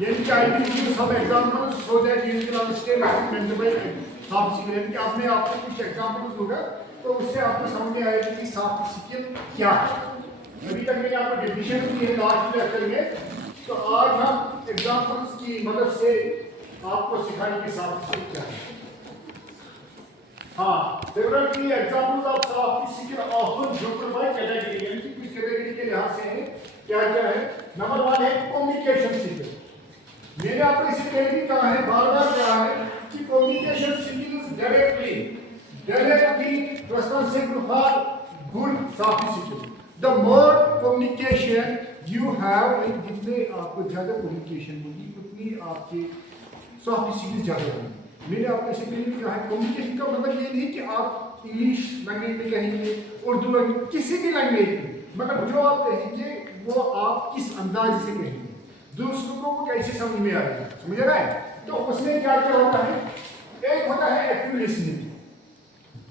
यानी कि I will give some examples so that you can understand meant by soft skill. यानी कि अब मैं आपको कुछ एग्जांपल्स दूंगा तो उससे आपको समझ में आएगा कि सॉफ्ट स्किल क्या है। अभी तक मैंने आपको डेफिनेशन दी है लास्ट लेक्चर में, तो आज हम एग्जांपल्स की मदद से आपको सिखाएंगे सॉफ्ट स्किल क्या है। हाँ, several key examples of soft skill often grouped by category, यानी कि किस कैटेगरी के लिहाज से है क्या क्या है। नंबर 1 है कम्युनिकेशन स्किल। मैंने आपको इसे पहले भी कहा है, बार बार कहा है कि communication skills directly responsible for good soft skill। The more communication you have, जितने आपको ज्यादा कम्युनिकेशन होगी उतनी आपके सॉफ्ट स्किल्स ज्यादा होंगी। मैंने आपको इसे पहले भी कहा है, कम्युनिकेशन का मतलब ये नहीं कि आप इंग्लिश लैंग्वेज में कहेंगे, उर्दू लैंग्वेज, किसी भी लैंग्वेज में, मगर जो आप कहेंगे वो आप किस अंदाज से कहेंगे, दूसरों को कैसे समझ में आएगा, समझ रहा है। तो उसमें क्या क्या होता है, एक होता है एक्टिव लिसनिंग।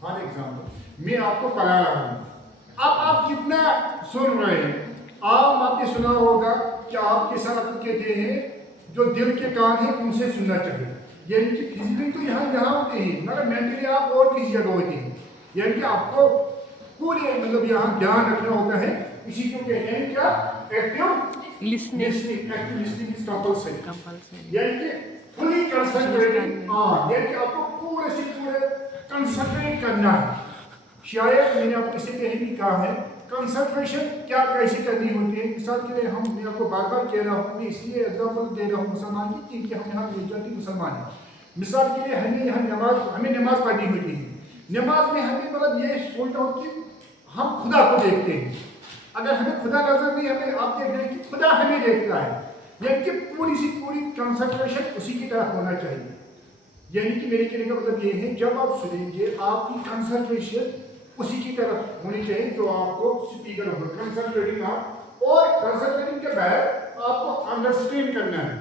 फॉर एग्जाम्पल मैं आपको पढ़ा रहा हूँ, अब आप कितना सुन रहे हैं। आपने सुना होगा कि आपके साथ कहते हैं जो दिल के कान है उनसे सुनना चाहिए, यानी कि फिजिकली तो यहाँ होते हैं मगर मेंटली आप और किसी जगह होते हैं, यानी कि आपको पूरे मतलब यहाँ ध्यान रखना होता है। इसी को कहते हैं क्या, active listening. Active listening is compulsory, यानी कि फुली कंसंट्रेटिंग ऑन, यानी कि आपको पूरे से पूरे कंसंट्रेट करना है। शायद मैंने आपको इससे पहले भी कहा है कंसंट्रेशन क्या कैसे करनी होती है। मिसाल के लिए मैं आपको बार बार कह रहा हूँ, मैं इसलिए एग्जाम्पल दे रहा हूँ मुसलमान की, क्योंकि हम यहाँ गुजराती मुसलमान हैं। मिसाल के लिए हमें यहाँ हमें नमाज पढ़नी होती है। नमाज में हमें मतलब ये सोचना हो कि हम खुदा को देखते हैं। अगर हमें खुदा नजर नहीं, हमें आप देख रहे हैं कि खुदा हमें देखता है, यानी कि पूरी सी पूरी कंसंट्रेशन उसी की तरफ होना चाहिए। यानी कि मेरे कहने का मतलब ये है, जब आप सुनेंगे आपकी कंसंट्रेशन उसी की तरफ होनी चाहिए जो आपको स्पीकर हो, कंसंट्रेटिंग आप। और कंसंट्रेटिंग के बाद आपको अंडरस्टैंड करना है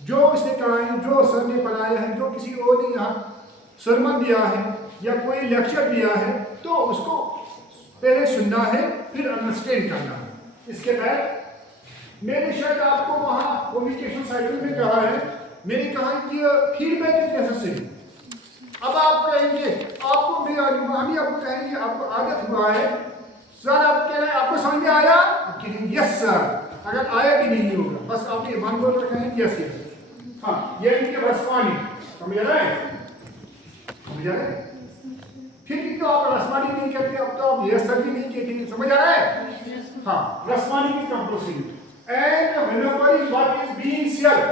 जो इसने कहा है, जो सर ने पढ़ाया है, जो किसी और ने यहाँ सरमन दिया है या कोई लेक्चर दिया है, तो उसको पहले सुनना है फिर अंडरस्टैंड करना है। इसके बाद मैंने शायद आपको वहाँ कम्युनिकेशन साइकिल में कहा है, मैंने कहा कि फीडबैक इज नेसेसरी। अब आप कहेंगे, आपको हम ही आपको कहेंगे, आपको आदत हुआ है सर, आप कह रहे हैं आपको समझ में आया, आप कहेंगे यस सर, अगर आया भी नहीं होगा बस आपने ईमान बोल रखा है यस यस। हाँ, ये इनके रस्मानी, समझ रहे हैं, समझ रहे हैं। फिर भी तो आप रस्मानी नहीं कहते, अब तो आप यस सर भी नहीं कहते, समझ आ रहा है। हाँ, रस्मानी की कंप्रोसिंग and whenever what is being said.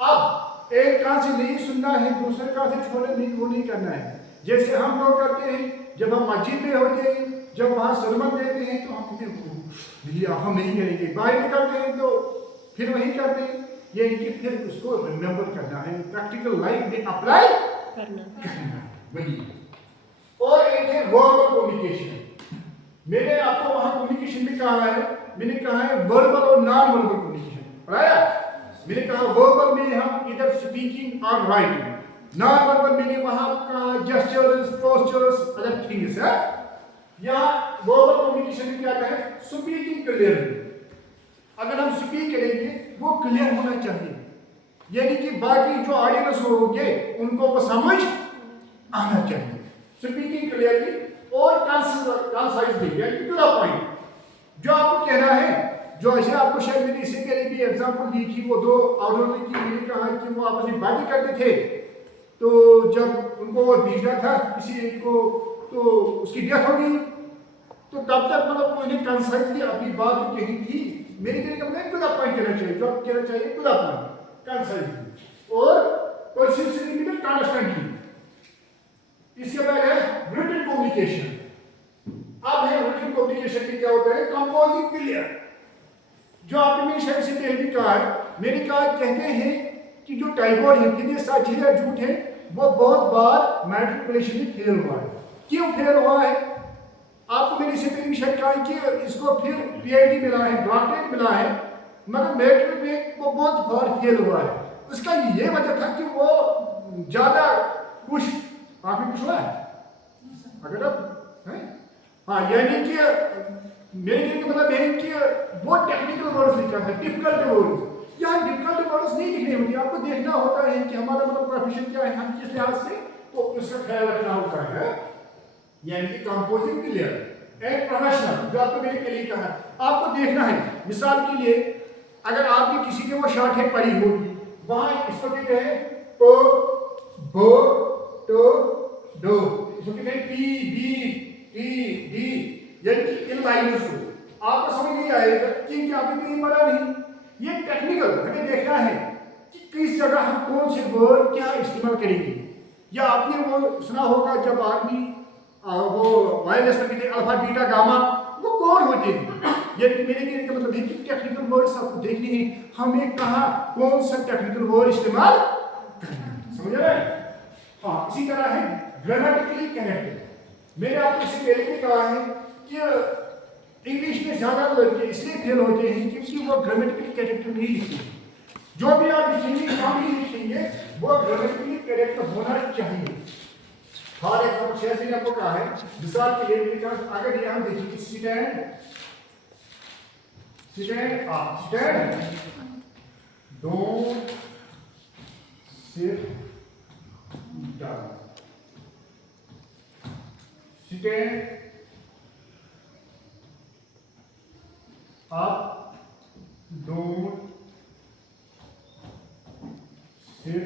अब एक कान से नहीं सुनना है, दूसरे कान से छोड़े नहीं, वो नहीं करना है। जैसे हम लोग करते हैं जब हम मस्जिद में होते हैं, जब वहाँ सरमन देते हैं तो हम कहते हैं हम नहीं करेंगे, बाहर निकलते हैं तो फिर वही करते हैं। ये कि फिर उसको रिमेंबर करना है, प्रैक्टिकल लाइफ में अप्लाई करना है वही। और एक है वर्बल कम्युनिकेशन। मैंने आपको वहाँ कम्युनिकेशन भी कहा है, मैंने कहा है वर्बल और नॉन वर्बल कम्युनिकेशन पढ़ाया। मैंने कहा वर्बल में हम इधर स्पीकिंग और राइटिंग, नॉन वर्बल मैंने वहां का जेस्चर्स, पोस्चर्स, अदर थिंग्स है। यहाँ वर्बल कम्युनिकेशन में क्या है, स्पीकिंग क्लियरली। अगर हम स्पीक करेंगे वो क्लियर होना चाहिए, यानी कि बाकी जो ऑडियंस होंगे उनको वो समझ आना चाहिए। स्पीकिंग क्लियरली और कंसाइजली, यानी टू द पॉइंट जो आपको कहना है। जो ऐसे आपको शायद मैंने इससे पहले भी एग्जांपल दी थी, वो दो औरतों की, मैंने कहा कि वो आपस में बातें करते थे, तो जब उनको वो भेजना था किसी एक को, तो उसकी डेथ हो गई, तो तब तक मतलब उन्हें कंसाइजली अपनी बात कही थी। मेरे कहने का मतलब टू द पॉइंट कहना चाहिए, जो कहना चाहिए टू द पॉइंट कंसाइजली और परसिस्टेंटली में कॉन्स्टेंटली। इसके बाद है रिटन कम्युनिकेशन। अब है रिटन कम्युनिकेशन में क्या होता है, कंपोजिंग क्लियर। जो आपने मेरे शायद से पहले भी कहा है, मैंने कहा कहते हैं कि जो टैगोर है, फिर ये सच है या झूठ है, वो बहुत बार मैट्रिकुलेशन में फेल हुआ है। क्यों फेल हुआ है, आपको मैंने इससे पहले भी शायद कहा कि इसको फिर पीएचडी मिला है, डॉक्टरेट मिला है, मगर मैट्रिक में वो बहुत बार फेल हुआ है। उसका ये वजह था कि वो ज़्यादा कुछ आपने कुछ हुआ है अगर आप हैं, हाँ, यानी कि मेरे कहने का मतलब है कि वो टेक्निकल वर्ड्स लिखा है, डिफिकल्ट वर्ड्स, यहाँ डिफिकल्ट वर्ड्स नहीं लिखने होते, आपको देखना होता है कि हमारा मतलब प्रोफेशन क्या है, हम किस लिहाज से, तो उसका ख्याल रखना होता है। यानी कि कंपोजिंग क्लियर एक प्रोफेशनल जो आपको मेरे के लिए कहा, आपको देखना है मिसाल के लिए अगर आपने किसी के वो शॉर्ट पढ़ी होगी, वहां इसको कहते हैं तो बो तो दो, इसको कहते हैं पी बी टी डी, यानी कि इन लाइनों को आपको समझ नहीं आएगा क्योंकि आपने कहीं पढ़ा नहीं। ये टेक्निकल हमें देखना है कि किस जगह हम कौन से वर्ड क्या इस्तेमाल करेंगे। या आपने वो सुना होगा जब आदमी वो वायरलेस में कहते अल्फा बीटा गामा, वो कौन होते हैं। ये मेरे कहने का मतलब है कि टेक्निकल वर्ड्स आपको देखने हैं, हमें कहाँ कौन सा टेक्निकल वर्ड इस्तेमाल करना है, समझ रहे हैं। हाँ, इसी तरह है ग्रामेटिकली करेक्ट। मैंने आपको इससे पहले भी कहा है कि इंग्लिश में ज्यादा लड़के इसलिए फेल होते हैं क्योंकि वो ग्रामेटिकली करेक्ट नहीं लिखते। जो भी आप लिखेंगे काम ही लिखेंगे वो ग्रामेटिकली करेक्ट होना चाहिए। फॉर एग्जाम्पल जैसे मैंने आपको कहा है, मिसाल के लिए मेरे पास अगर ये हम देखेंगे stand stand up, stand don't sit down, stand up don't sit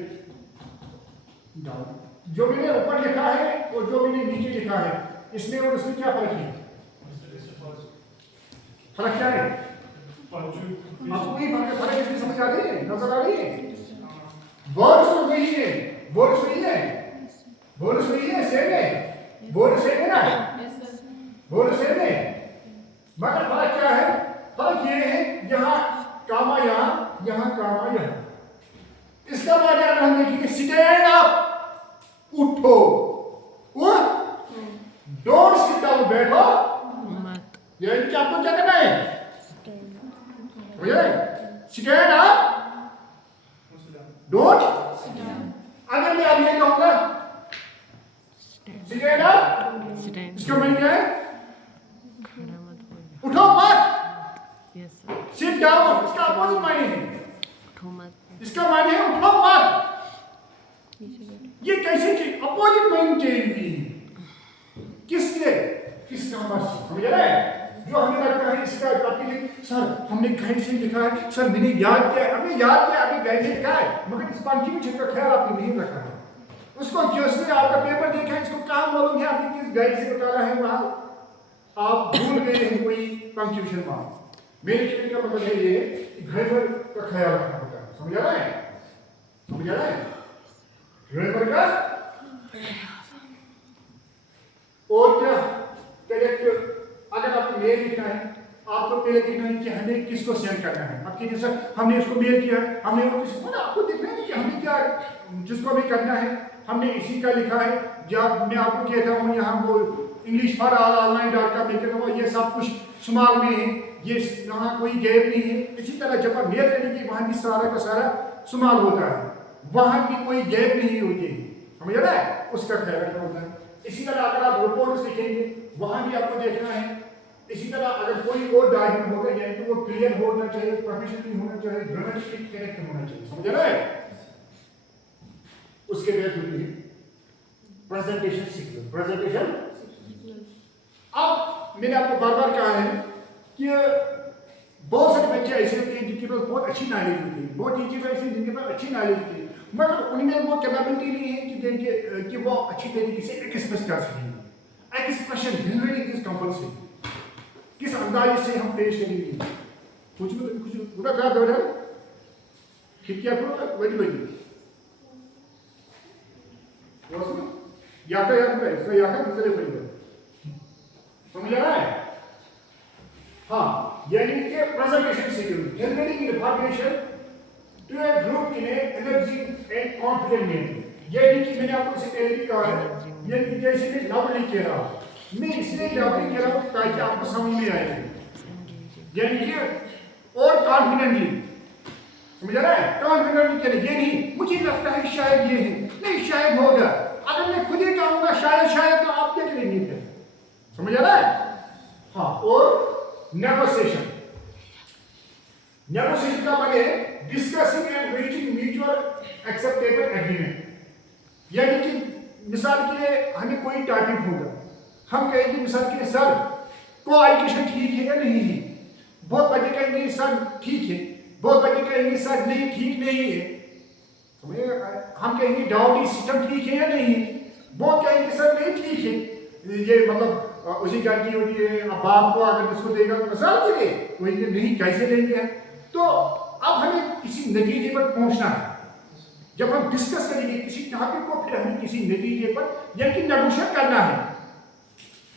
down. जो मैंने ऊपर लिखा है और जो मैंने नीचे लिखा है, इसमें और उसमें क्या फर्क है? फर्क क्या है? आपको ये फर्क इसमें समझ आ रही है, नजर आ रही है? वर्ड्स तो वही है, वर्ड्स वही है, वर्ड्स वही है, सेम है, वर्ड सेम है ना, वर्ड सेम है, मगर फर्क क्या है? फर्क ये है यहाँ कामा यहाँ कामा यहाँ। इसका मतलब अगर हम देखेंगे स्टैंड अप उठो, डोंट सिट डाउन बैठो, यानी कि आपको क्या करना है? Stand up don't. अगर मैं अब ये कहूंगा स्टैंड अप, इसका मतलब क्या है? उठो मत। सिट डाउन इसका अपोजिट मायने है, इसका मायने है उठो मत। ये कैसे चीज अपोजिट माइंड चेंज हुई किसके किसका मर्जी, समझ रहे हैं? जो हमें लगता है इसका आपके सर हमने गाइड से लिखा है, सर मैंने याद किया, हमने याद किया, अभी गाइड से लिखा है, मगर इस पंक्चुएशन का ख्याल आपने नहीं रखा है। उसको जिसने आपका पेपर देखा है, इसको काम मालूम है आपने किस गाइड से उतारा है, वहां आप भूल गए हैं कोई पंक्चुएशन वहां। मेरे कहने का मतलब है ये कि ग्रामर का ख्याल रखना होता है, समझ रहे हैं? समझ रहे हैं ग्रामर का। और क्या करेक्ट, अगर आपको मेल लिखना है, आपको पहले देखना है कि हमें किसको सेंड करना है। अब कि सर हमने उसको मेल किया, हमने वो किसको, मतलब आपको देखना है कि हमें क्या जिसको भी करना है, हमने इसी का लिखा है। जब मैं आपको कहता हूँ यहाँ वो इंग्लिश फॉर ऑल online.com में कहता हूँ, ये सब कुछ स्मॉल में है, ये यहाँ कोई गैप नहीं है। इसी तरह जब आप मेल करेंगे वहाँ भी सारा का सारा स्मॉल होता है, वहाँ भी कोई गैप नहीं होती है, समझ रहा है? उसका ख्याल रखना होता है। इसी तरह अगर आप रिपोर्ट्स लिखेंगे वहाँ भी आपको देखना है। इसी तरह अगर कोई और डॉक्यूमेंट होगा, यानी कि वो क्लियर होना चाहिए, प्रोफेशनली होना चाहिए, ग्रामेटिकली करेक्ट होना चाहिए, समझ रहा है? उसके बाद होती है प्रेजेंटेशन सीक्वेंस। प्रेजेंटेशन, अब मैंने आपको बार बार कहा है कि बहुत सारे बच्चे ऐसे होते हैं जिनके पास बहुत अच्छी नॉलेज होती है, बहुत टीचर्स ऐसे जिनके पास अच्छी नॉलेज होती है, मगर उनमें वो कैपेबिलिटी नहीं है कि देखिए कि वो अच्छी तरीके से एक्सप्रेस कर सकेंगे। एक्सप्रेशन जनरली इज कंपल्सरी, किस अंदाज से हम पेश करेंगे, कुछ पूरा क्या दौड़ है खिड़कियां खोलो बड़ी बड़ी यातायात में इसका यातायात दूसरे बड़ी समझ रहा है? हाँ, यानी कि presentation sequence generally information to a group in energy and confident manner. ये भी कि मैंने आपको इससे पहले भी कहा है, ये कि जैसे मैं लाउडली कह रहा हूँ, मैं इसलिए लाउडली कह रहा हूँ ताकि आपको समझ में आए, यानी कि और कॉन्फिडेंटली, समझ रहा है? कॉन्फिडेंटली कह रहे, ये नहीं मुझे लगता है शायद ये है, नहीं शायद होगा। अगर मैं खुद ही कहूँगा शायद शायद, तो आप क्या करेंगे फिर, समझ रहा है? हाँ, और नेगोशिएशन, नेगोशिएशन का माने discussing and reaching mutual acceptable agreement. यानी कि मिसाल के लिए हमें कोई टॉपिक होगा, हम कहेंगे मिसाल के लिए सर को एजुकेशन ठीक है या नहीं है, बहुत बच्चे कहेंगे सर ठीक है, बहुत बच्चे कहेंगे सर नहीं ठीक नहीं है, हम कहेंगे डाउटी सिस्टम ठीक है या नहीं है, बहुत कहेंगे सर नहीं ठीक है, ये मतलब उसी जानकी होती है। अब बाप को अगर इसको देगा तो मिसाल के लिए तो ये नहीं कैसे लेंगे हैं। तो अब हमें किसी नतीजे पर पहुंचना है। जब हम डिस्कस करेंगे किसी टॉपिक को, फिर हमें किसी नतीजे पर यानी कि नेगोशिएट करना है।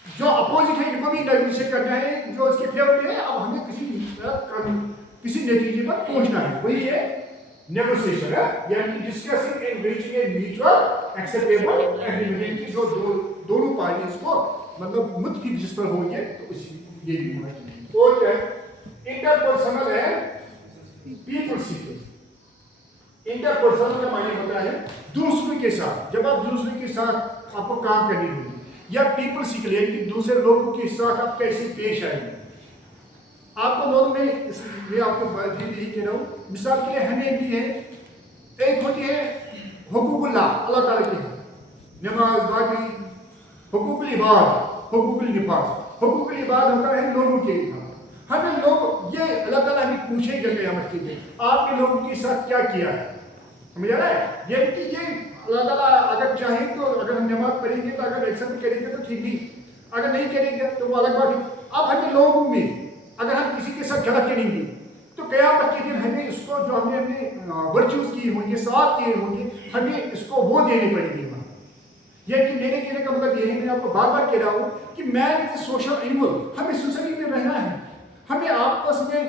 जो अपोजिट है इनको भी नेगोशिएट करना है, जो इसके फेवर में है। अब हमें किसी नतीजे पर पहुंचना है, वही है नेगोशिएशन है, यानी discussing and reaching a mutual acceptable agreement की जो दोनों पार्टीज को मतलब मुत्तफिक जिस पर होंगे तो ये भी होना चाहिए। और क्या इंटरपर्सनल है पीपल स्किल्स। इंटरपर्सनल का माने होता है दूसरों के साथ, जब आप दूसरों के साथ आपको काम करनी होगी, या पीपल स्किल यानी कि दूसरे लोगों के साथ आप कैसे पेश आएंगे। आपको लोगों में मैं आपको यही कह रहा हूँ, मिसाल के लिए हमें भी है, एक होती है हुकूकुल्लाह अल्लाह ताला की, नमाज बाकी हुकूकुल इबाद, हुकूकुल निफाज। हुकूकुल इबाद होता है लोगों के लिए, हमें लोग ये अल्लाह ताला हमें पूछेगा क़यामत के दिन आपने लोगों के साथ क्या किया है। समझ आ रहा है? ये कि ये अल्लाह ताला अगर चाहे तो अगर हम नमाज पढ़ेंगे तो अगर एक्सेप्ट करेंगे तो ठीक नहीं, अगर नहीं करेंगे तो वो अलग बात है। अब हमें लोगों में अगर हम किसी के साथ गलत करेंगे तो क़यामत के दिन हमें इसको जो हमने अपने वर्च्यूज किए होंगे, साथ किए होंगे, हमें इसको वो देने पड़ेंगे। ये कि लेने के लिए का मतलब ये है, मैं आपको बार बार कह रहा हूँ कि man is a social animal. हमें सोसाइटी में रहना है, हमें आपस में